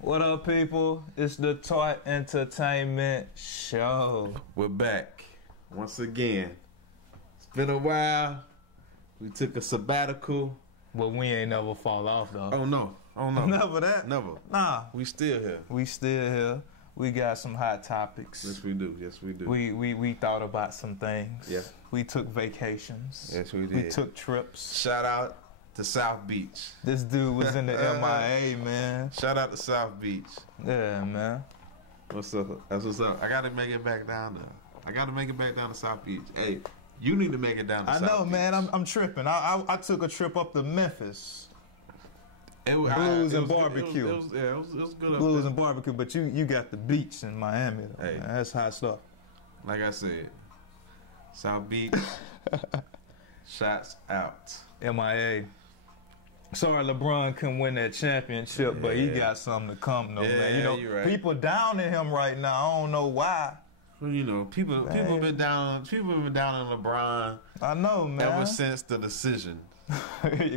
What up, people? It's the Tartt Entertainment Show. We're back once again. It's been a while. We took a sabbatical. But we ain't never fall off, though. Oh no. Never that? Never. Nah. We still here. We still here. We got some hot topics. Yes, we do. Yes, we do. We thought about some things. Yeah. We took vacations. Yes, we did. We took trips. Shout out to South Beach. This dude was in the MIA, man. Shout out to South Beach. Yeah, man. What's up? That's what's up. I gotta make it back down there. I gotta make it back down to South Beach. Hey, you need to make it down to South Beach. I know, man. I'm tripping. I took a trip up to Memphis. Blues and barbecue. It was good. Blues and barbecue, but you got the beach in Miami, though. Hey. Man. That's hot stuff. Like I said, South Beach. Shots out. MIA. Sorry, LeBron couldn't win that championship, but he got something to come, though, man. You know, you're right. people down in him right now. I don't know why. Well, you know, people have been down. People have been down on LeBron. I know, man. Ever since the decision.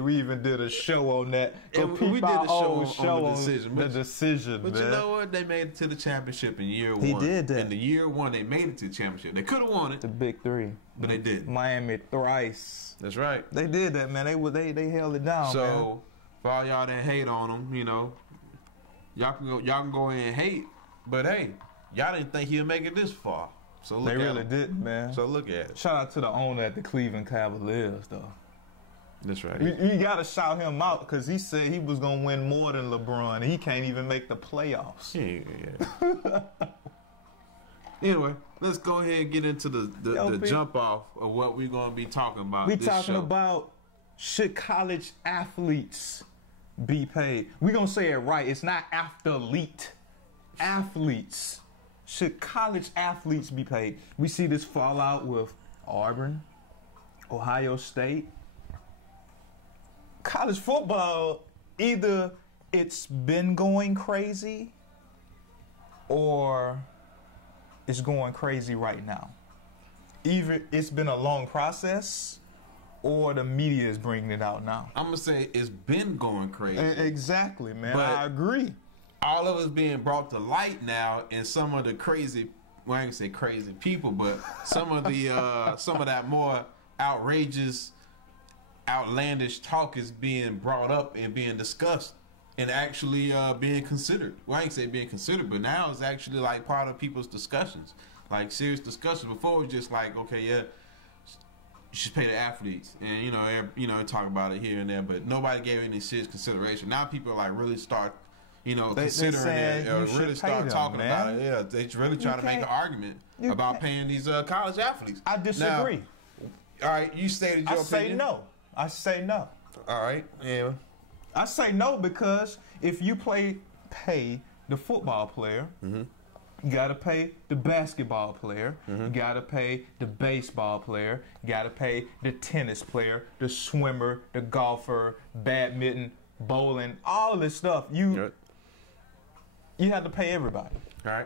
We even did a show on that. We did a show on the decision. The decision, but man. you know what? They made it to the championship in year one. He did that. In the year one, they made it to the championship. They could have won it. The big three. But they did. Miami thrice. That's right. They did that, man. They held it down, man. So for all y'all that hate on them, you know, y'all can go in and hate. But hey, y'all didn't think he'd make it this far. So look they at really him. didn't, man. So look at it. Shout out to the owner at the Cleveland Cavaliers, though. That's right. You got to shout him out because he said he was going to win more than LeBron, and he can't even make the playoffs. Yeah. Anyway, let's go ahead and get into the jump off of what we're going to be talking about. We talking about should college athletes be paid? We're going to say it right. It's not athlete. Athletes. Should college athletes be paid? We see this fallout with Auburn, Ohio State. College football, either it's been going crazy or it's going crazy right now. Either it's been a long process or the media is bringing it out now. I'm going to say it's been going crazy. Exactly, man. But I agree. All of it's being brought to light now, and some of the crazy, well, I ain't say crazy people, but some of the some of that more outrageous, outlandish talk is being brought up and being discussed and actually being considered. Well, I ain't say being considered, but now it's actually like part of people's discussions, like serious discussions. Before it was just like, okay, yeah, you should pay the athletes, and you know, talk about it here and there, but nobody gave any serious consideration. Now people are like really start. Considering it, or really start talking about it. Yeah, they really try to make an argument about paying these college athletes. I disagree. Now, all right, you stated your opinion. I say no. All right, yeah. I say no because if you pay the football player, you got to pay the basketball player, you got to pay the baseball player, you got to pay the tennis player, the swimmer, the golfer, badminton, bowling, all this stuff. You have to pay everybody. All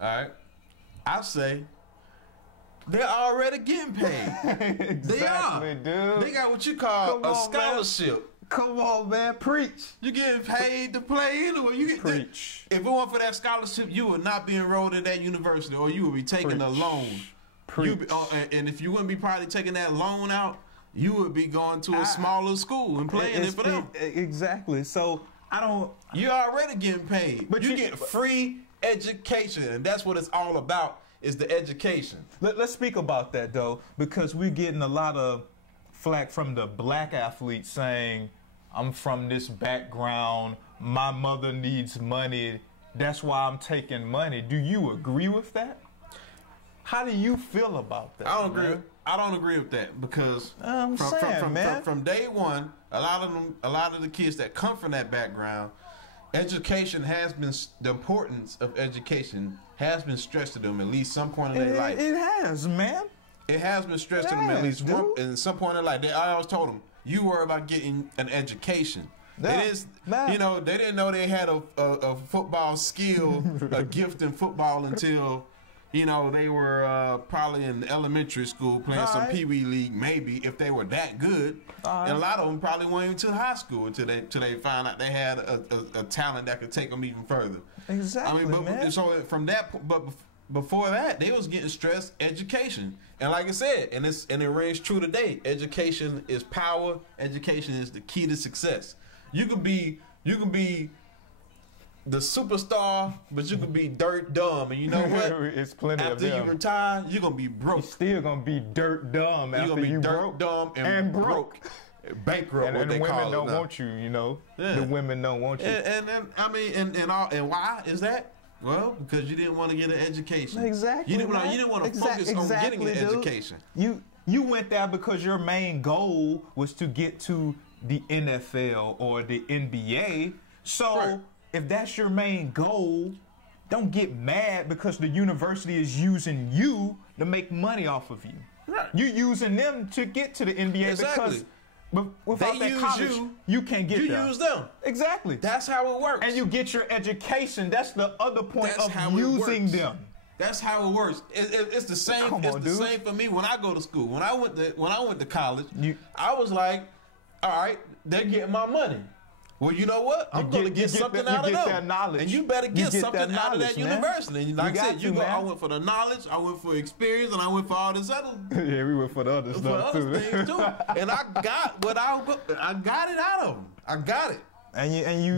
right. I say they're already getting paid. Exactly, they are, dude. They got what you call a scholarship. Man. Come on, man, preach. You're getting paid to play anyway. You get preach. If it weren't for that scholarship, you would not be enrolled in that university, or you would be taking a loan. And if you wouldn't be probably taking that loan out, you would be going to a smaller school and playing it for them. Exactly. So You're already getting paid, but you get free education, and that's what it's all about. Is the education. Let's speak about that though, because we're getting a lot of flack from the black athletes saying, "I'm from this background. My mother needs money. That's why I'm taking money." Do you agree with that? How do you feel about that? I don't agree with that because from day one, a lot of the kids that come from that background, education has been, the importance of education has been stressed to them at least some point in their life. It has, man. It has been stressed to them at least in some point in their life. I always told them, you worry about getting an education. They didn't know they had a football skill, a gift in football until you know, they were probably in elementary school playing some Pee Wee League, maybe, if they were that good. And a lot of them probably weren't even to high school until they found out they had a talent that could take them even further. Exactly, man. So from that, but before that, they was getting stressed education. And like I said, and it rings true today. Education is power. Education is the key to success. You can be the superstar, but you can be dirt dumb. And you know what? It's plenty of them. After you retire, you're gonna be broke. You're still gonna be dirt dumb after you're gonna be broke. dumb and broke. Bankrupt, and what they the call women it don't now. want you, you know. Yeah. The women don't want you. And why is that? Well, because you didn't want to get an education. Exactly. You didn't want to focus on getting an education. You went there because your main goal was to get to the NFL or the NBA. So if that's your main goal, don't get mad because the university is using you to make money off of you. Right. You're using them to get to the NBA because without that college, you can't get there. You use them. Exactly. That's how it works. And you get your education. That's the other point That's of using them. That's how it works. It's the same. Same for me when I go to school. When I went to college, I was like, all right, they're getting my money. Well, you know what? I'm going to get something out of them. That knowledge. And you better get something out of that man. university. And like I said, I went for the knowledge, I went for experience, and I went for all this other. Yeah, we went for the other stuff too. Things too. And I got what I got it out of them. I got it.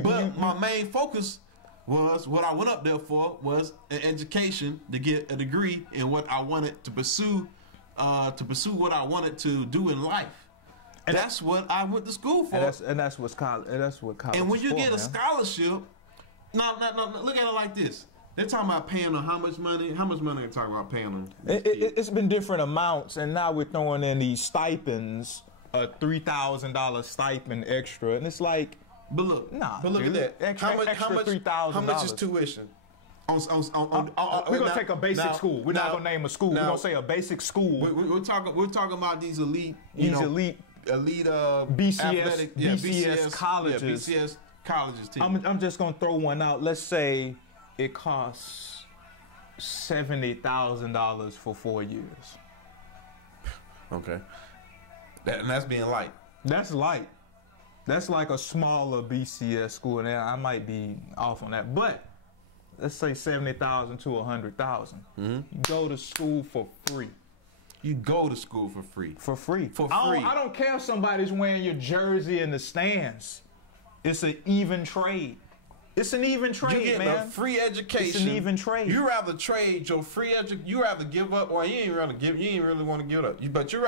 But my main focus was what I went up there for was an education to get a degree in what I wanted to pursue what I wanted to do in life. And that's what I went to school for. And that's what college. And when you get a scholarship, now look at it like this. They're talking about paying them how much money? How much money are they talking about paying them? It's been different amounts, and now we're throwing in these stipends, a $3,000 stipend extra, and it's like, but look at that. How much $3,000? How much is tuition? We're gonna take a basic school. We're not gonna name a school. We're gonna say a basic school. We're talking about these elite, elite BCS colleges. Yeah, BCS colleges. I'm just gonna throw one out. Let's say it costs $70,000 for 4 years. Okay, and that's being light. That's light. That's like a smaller BCS school, and I might be off on that, but let's say $70,000 to $100,000. You go to school for free. You go to school for free. For free. For free. I don't care if somebody's wearing your jersey in the stands. It's an even trade. It's an even trade, man. You're getting a free education. It's an even trade. You rather trade your free education. You rather give up, or you ain't really want to give it up. But you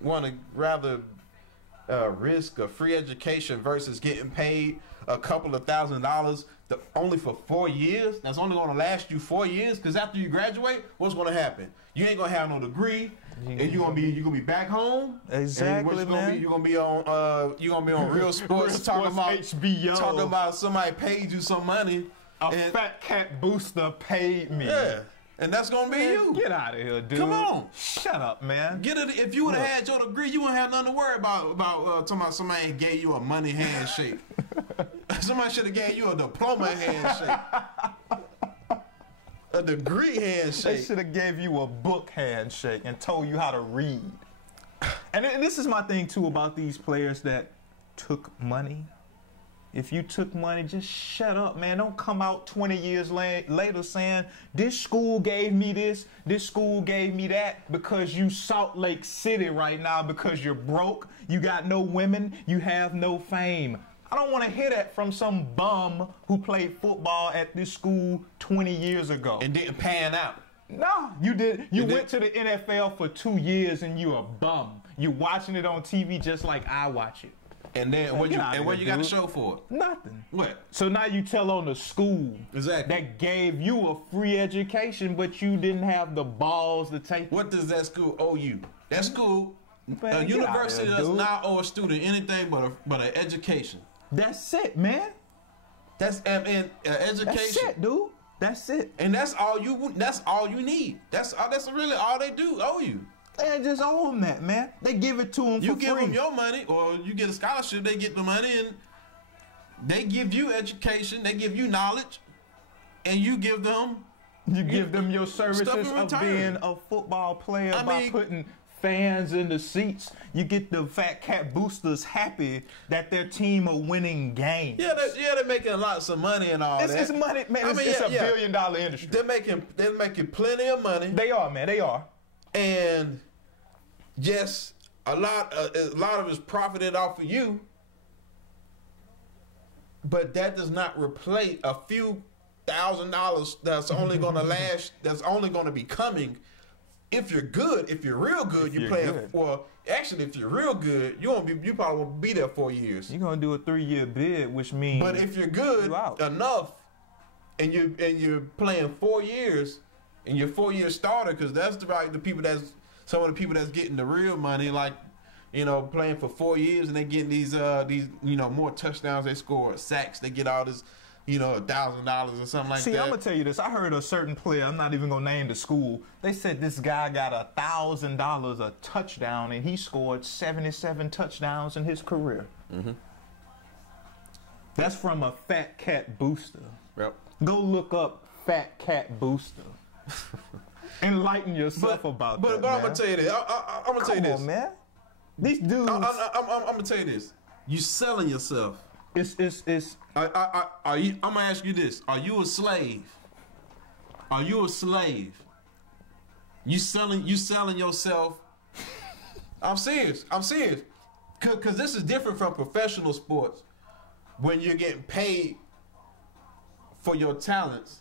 want to rather risk a free education versus getting paid a couple of $1,000s only for 4 years. That's only going to last you 4 years. Because after you graduate, what's going to happen? You ain't going to have no degree, and you're gonna be back home. Exactly, man. You're gonna be on Real Sports talking about HBO. Talking about somebody paid you some money. A fat cat booster paid me. Yeah. And that's gonna be you. Get out of here, dude. Come on. Shut up, man. Get it. If you would have had your degree, you wouldn't have nothing to worry about talking about somebody gave you a money handshake. Somebody should have gave you a diploma handshake. A degree handshake. They should have gave you a book handshake and told you how to read. And this is my thing too about these players that took money. If you took money, just shut up, man. Don't come out 20 years later saying, this school gave me this school gave me that, because you Salt Lake City right now because you're broke, you got no women, you have no fame. I don't want to hear that from some bum who played football at this school 20 years ago. And didn't pan out. No, you did. You went to the NFL for 2 years and you're a bum. You're watching it on TV just like I watch it. And then what you got to show for it? Nothing. What? So now you tell on the school exactly that gave you a free education, but you didn't have the balls to take. What does that school owe you? That school, a university does not owe a student anything but an education. That's it, man. That's education. That's it, dude. That's it. And that's all you need. That's really all they do owe you. They just owe them that, man. They give it to them for free. You give them your money, or you get a scholarship, they get the money, and they give you education, they give you knowledge, and you give them You give them your services Stuff in of return. being a football player I by mean- putting fans in the seats. You get the Fat Cat boosters happy that their team are winning games. Yeah, they're making lots of money and all that. It's money, man. It's a $1 billion industry. They're making plenty of money. They are, man. They are. And yes, a lot of it's profited off of you, but that does not replace a few $1,000 that's only going to last. That's only going to be coming if you're good. If you're real good, you play. Well, actually, if you're real good, you probably won't be there 4 years. You're gonna do a 3-year bid, which means. But if you're good enough, and you're playing 4 years, and you're 4-year starter, because that's the people that's some of the people that's getting the real money, like, you know, playing for 4 years and they getting these you know, more touchdowns, they score sacks, they get all this, you know, $1,000 or something like that. See, I'm gonna tell you this. I heard a certain player, I'm not even gonna name the school. They said this guy got $1,000 a touchdown, and he scored 77 touchdowns in his career. Mm-hmm. That's from a Fat Cat booster. Yep. Go look up Fat Cat booster. Enlighten yourself about that. But I'm gonna tell you this. I'm gonna tell you this, man. These dudes. I'm gonna tell you this. You selling yourself. It's. Are you? I'm gonna ask you this: are you a slave? Are you a slave? You selling yourself? I'm serious. Cause this is different from professional sports, when you're getting paid for your talents.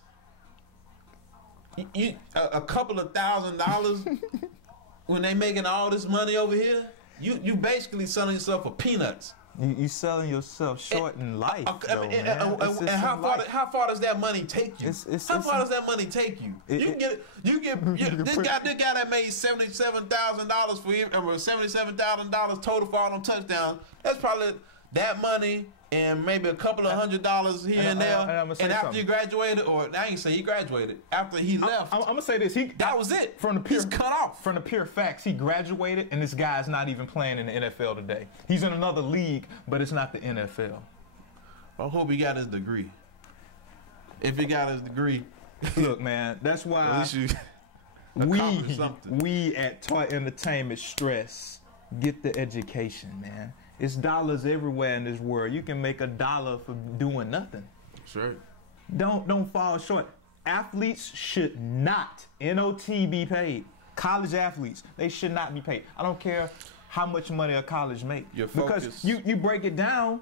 You a couple of $1,000 when they making all this money over here. You basically selling yourself for peanuts. You selling yourself short in life. And how far does that money take you? How far does that money take you? This guy that made $77,000 for him, $77,000 total for all them touchdowns. That's probably that money and maybe a couple of $100 here and there. And after you graduated, or I ain't say he graduated, after he left, I'm gonna say this. That was it. He's cut off. From the pure facts, he graduated, and this guy's not even playing in the NFL today. He's in another league, but it's not the NFL. I hope he got his degree. If he got his degree, look, man, that's why we at Tartt Entertainment stress get the education, man. It's dollars everywhere in this world. You can make $1 for doing nothing. Sure. Don't fall short. Athletes should not, N-O-T, be paid. College athletes, they should not be paid. I don't care how much money a college make. Because you break it down.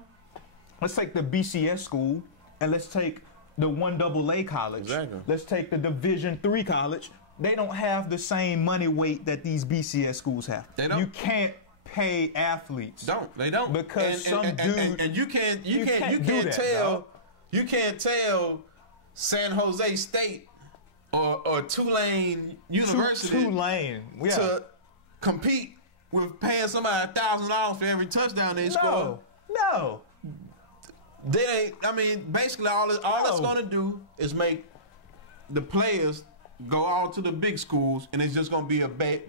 Let's take the BCS school, and let's take the 1AA college. Exactly. Let's take the Division III college. They don't have the same money weight that these BCS schools have. They don't. You can't pay athletes. They don't. Because you can't tell San Jose State or Tulane University to compete with paying somebody $1,000 for every touchdown they score. No. They ain't. I mean, basically all that's gonna do is make the players go all to the big schools, and it's just gonna be a big.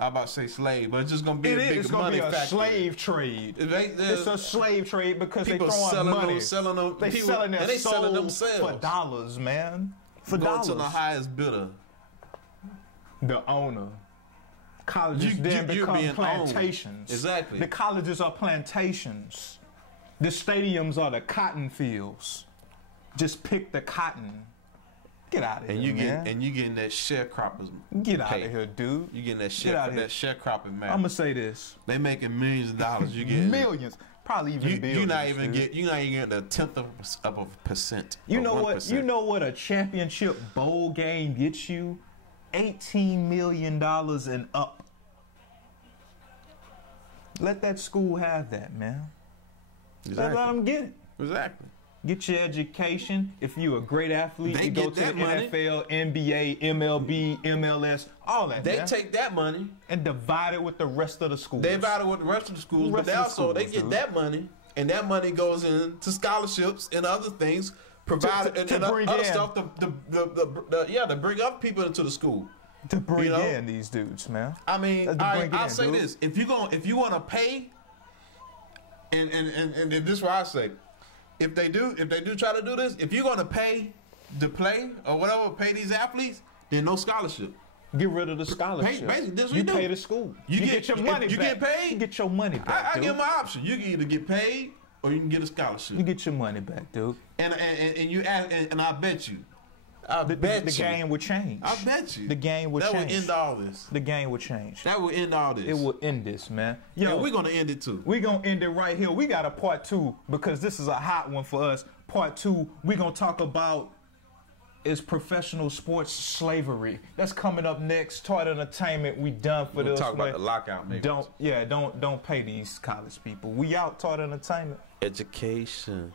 I'm about to say slave, but it's just gonna be a big money factory. It's gonna be a slave trade. It's a slave trade because they throwing money. They selling their souls themselves for dollars, man. For going dollars. to the highest bidder. The owner. Colleges then become plantations. Exactly. The colleges are plantations. The stadiums are the cotton fields. Just pick the cotton. Get out of here, man. And you getting that sharecroppers. Get out of here, dude. You getting that sharecropping, man. I'm gonna say this. They making millions of dollars. You getting millions, probably even billions. You're not even getting a tenth of a percent. You know what? 1%. You know what a championship bowl game gets you? $18 million and up. Let that school have that, man. Exactly. Let them get it. Exactly. Get your education. If you're a great athlete, you go to the money. NFL, NBA, MLB, MLS, all that. They take that money and divide it with the rest of the schools. They divide it with the rest of the schools, but they get that money, and that money goes into scholarships and other things, provided and other stuff to bring up people into the school. To bring in these dudes, man. I mean, I'll say this: if you want to pay, and this is what I say. If they do try to do this, if you're gonna pay to play or whatever, pay these athletes, then no scholarship. Get rid of the scholarship. Basically, this what you you do. pay the school. You get your money back. You get paid? You get your money back, I dude. give my option. You can either get paid or you can get a scholarship. You get your money back, dude. And you ask, and I bet you. The game would change. I bet you. The game would change. That would end all this. The game would change. That would end all this. It will end this, man. Yo, we're going to end it too. We're going to end it right here. We got a part 2 because this is a hot one for us. Part 2, we're going to talk about is professional sports slavery. That's coming up next. Tartt Entertainment, we done for this. Talk about the lockout, maybe. Don't pay these college people. We out, Tartt Entertainment. Education.